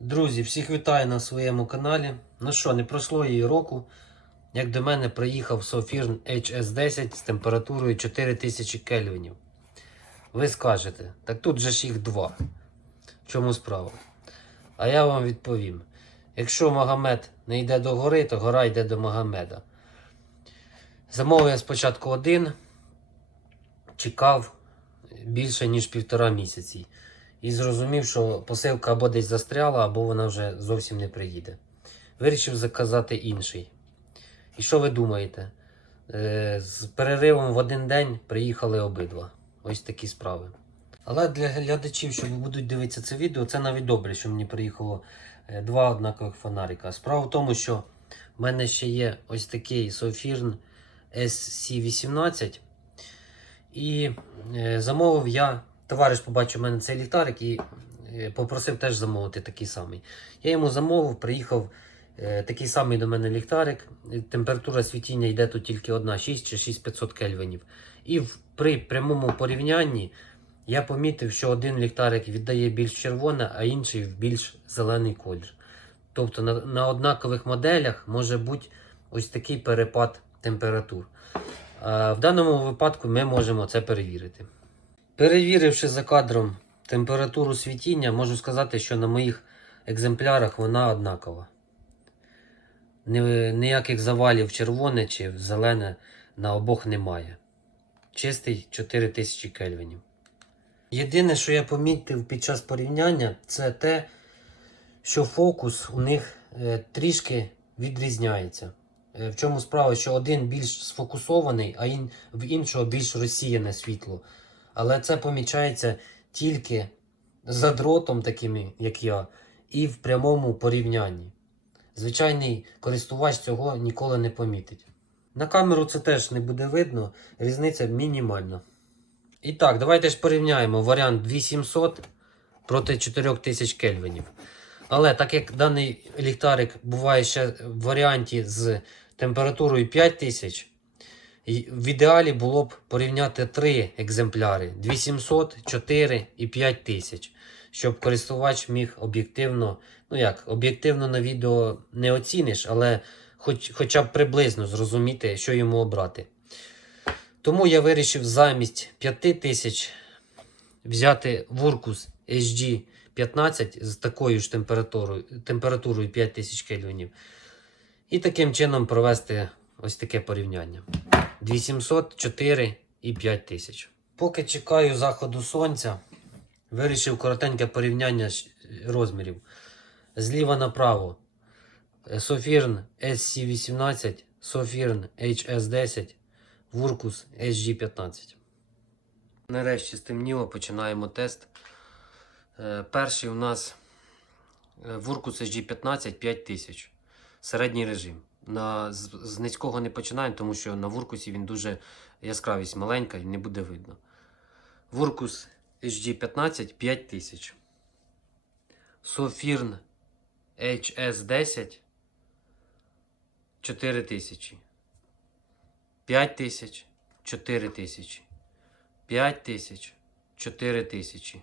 Друзі, всіх вітаю на своєму каналі. Ну що, не пройшло її року, як до мене приїхав Sofirn HS10 з температурою 4000 кельвінів. Ви скажете, так тут же ж їх два. В чому справа? А я вам відповім: якщо Магомед не йде до гори, то гора йде до Магомеда. Замовив я спочатку один, чекав більше ніж півтора місяці. І зрозумів, що посилка або десь застряла, або вона вже зовсім не приїде. Вирішив заказати інший. І що ви думаєте? Е, З переривом в один день приїхали обидва. Ось такі справи. Але для глядачів, що будуть дивитися це відео, це навіть добре, що мені приїхало е, два однакових фонарика. Справа в тому, що в мене ще є ось такий Sofirn SC18. І е, замовив я. Товариш побачив у мене цей ліхтарик і е, попросив теж замовити такий самий. Я йому замовив, приїхав е, такий самий до мене ліхтарик. Температура світіння йде тут тільки одна, 6 чи 6500 кельвінів. І при прямому порівнянні я помітив, що один ліхтарик віддає більш червоне, а інший в більш зелений колір. Тобто на, на однакових моделях може бути ось такий перепад температур. В даному випадку ми можемо це перевірити. Перевіривши за кадром температуру світіння, можу сказати, що на моїх екземплярах вона однакова. Ніяких завалів червоне чи зелене на обох немає. Чистий 4000 кельвінів. Єдине, що я помітив під час порівняння, це те, що фокус у них е, трішки відрізняється. Е, в чому справа, що один більш сфокусований, а в іншого більш розсіяне світло. Але це помічається тільки за дротом, таким, як я, і в прямому порівнянні. Звичайний користувач цього ніколи не помітить. На камеру це теж не буде видно, різниця мінімальна. І так, давайте ж порівняємо варіант 2700 проти 4000 кельвінів. Але так як даний ліхтарик буває ще в варіанті з температурою 5000, і в ідеалі було б порівняти три екземпляри: 2700, 4 і 5000, щоб користувач міг об'єктивно, ну як, об'єктивно на відео не оціниш, але хоч, хоча б приблизно зрозуміти, що йому обрати. Тому я вирішив замість 5000 взяти Вуркус HG 15 з такою ж температурою, температурою 5000 кельвінів. І таким чином провести ось таке порівняння. 2700, 4 і 5000. Поки чекаю заходу сонця, вирішив коротеньке порівняння розмірів. Зліва направо. Sofirn SC18, Sofirn HS10, Vurkus SG15. Нарешті стемніло, починаємо тест. Е, Перший у нас е, Vurkus SG15 5000. Середній режим. На, з, з низького не починаємо, тому що на Вуркусі він дуже яскравість маленька і не буде видно. Вуркус HG15 5000. Sofirn HS10 4000. 5000 4000. 5000 4000.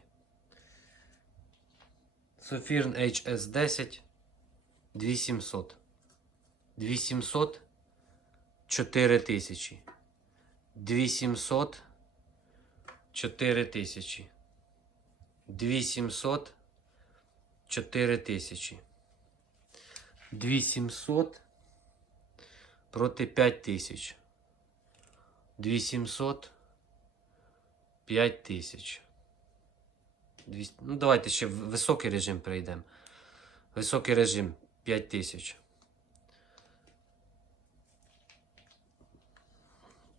Sofirn HS10 2700. 2700 4000. 2700 4000. 2700 4000. 2700 проти 5000. 2700 5000. 200. Ну, давайте ще в високий режим перейдемо. Високий режим 5000.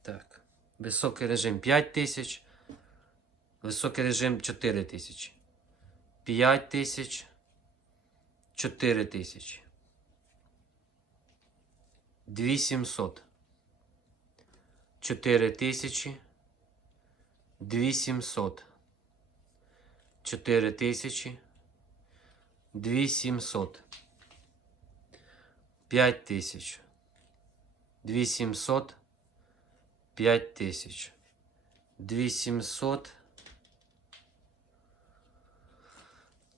Так. Високий режим 5000. Високий режим 4000. 5000. 4000. 2700. 4000. 2700. 4000. 2700. 5000. 2700. 5000. 2700.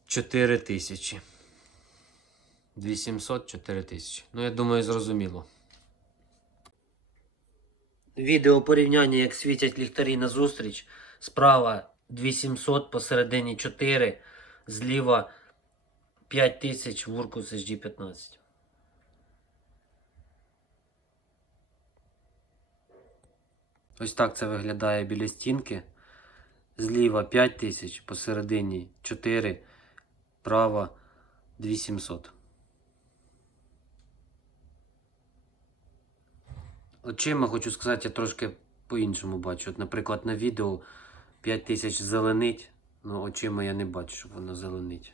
4000. 2700 4000. Ну, я думаю, зрозуміло. Відео порівняння, як світять ліхтарі на зустріч. Справа 2700, посередині 4, зліва 5000 в Urkus HD15. Ось так це виглядає біля стінки. Зліва 5000, посередині 4, права 2700. Очима хочу сказати, я трошки по-іншому бачу. От, наприклад, на відео 5000 зеленить, але очима я не бачу, щоб воно зеленить.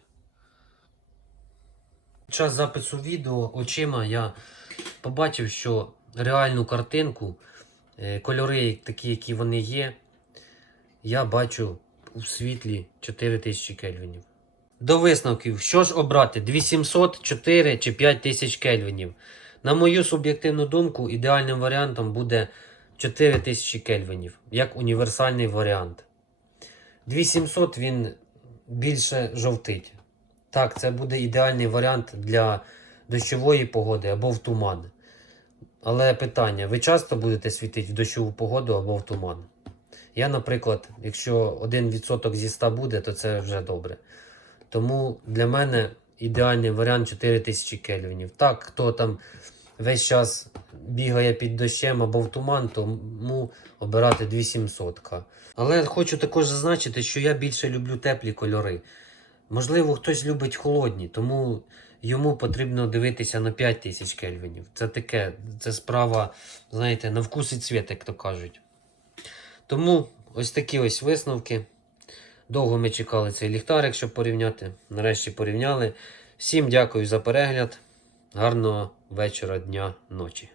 Під час запису відео очима я побачив, що реальну картинку, кольори такі, які вони є, я бачу у світлі 4000 кельвінів. До висновків, що ж обрати 2700, 4 чи 5000 кельвінів? На мою суб'єктивну думку, ідеальним варіантом буде 4000 кельвінів, як універсальний варіант. 2700 він більше жовтить. Так, це буде ідеальний варіант для дощової погоди або в туман. Але питання: ви часто будете світити в дощову погоду або в туман? Я, наприклад, якщо 1% зі 100 буде, то це вже добре. Тому для мене ідеальний варіант 4000 кельвінів. Так, хто там весь час бігає під дощем або в туман, тому обирати 2700. Але хочу також зазначити, що я більше люблю теплі кольори. Можливо, хтось любить холодні, тому йому потрібно дивитися на 5000 кельвінів. Це таке, це справа, знаєте, на вкус і цвіт, як то кажуть. Тому ось такі ось висновки. Довго ми чекали цей ліхтарик, щоб порівняти. Нарешті порівняли. Всім дякую за перегляд. Гарного вечора, дня, ночі.